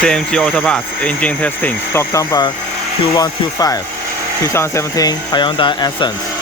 CMG Auto Parts engine testing, stock number 2125, 2017 Hyundai Accent.